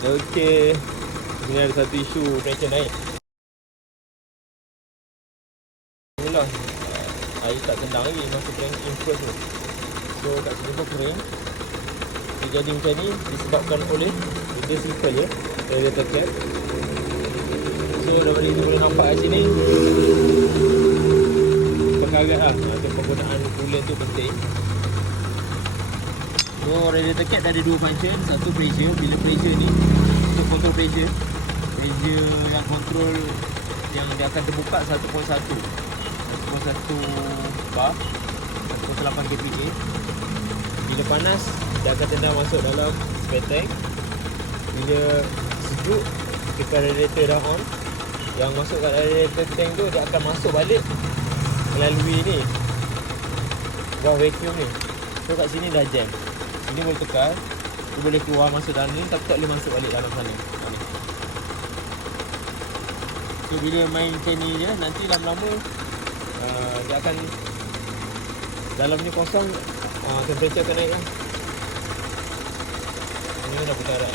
Okey. Ini ada satu isu pressure naik. Inilah air tak tendang lagi masa crank in first tu. So kat sini pun kering. Dia jadi macam ni disebabkan oleh dia simple je radiator cap. So daripada itu boleh nampak kat sini perkara lah penggunaan coolant tu penting. So radiator cap ada dua function. Satu pressure, bila pressure ni untuk control pressure yang control yang dia akan terbuka 1.1 bar 1.8 kPa. Bila panas dia akan tendang masuk dalam spare tank. Bila sejuk ketika radiator dah on, yang masuk kat radiator tank tu dia akan masuk balik melalui ni buang vacuum ni. So kat sini dah jam. Sini boleh tukar, tu boleh keluar masuk dalam ni, tapi tak boleh masuk balik dalam sana. So bila main macam ni je, nanti lama-lama dia akan dalam ni kosong, temperature akan naik lah. Ini dah berkarat.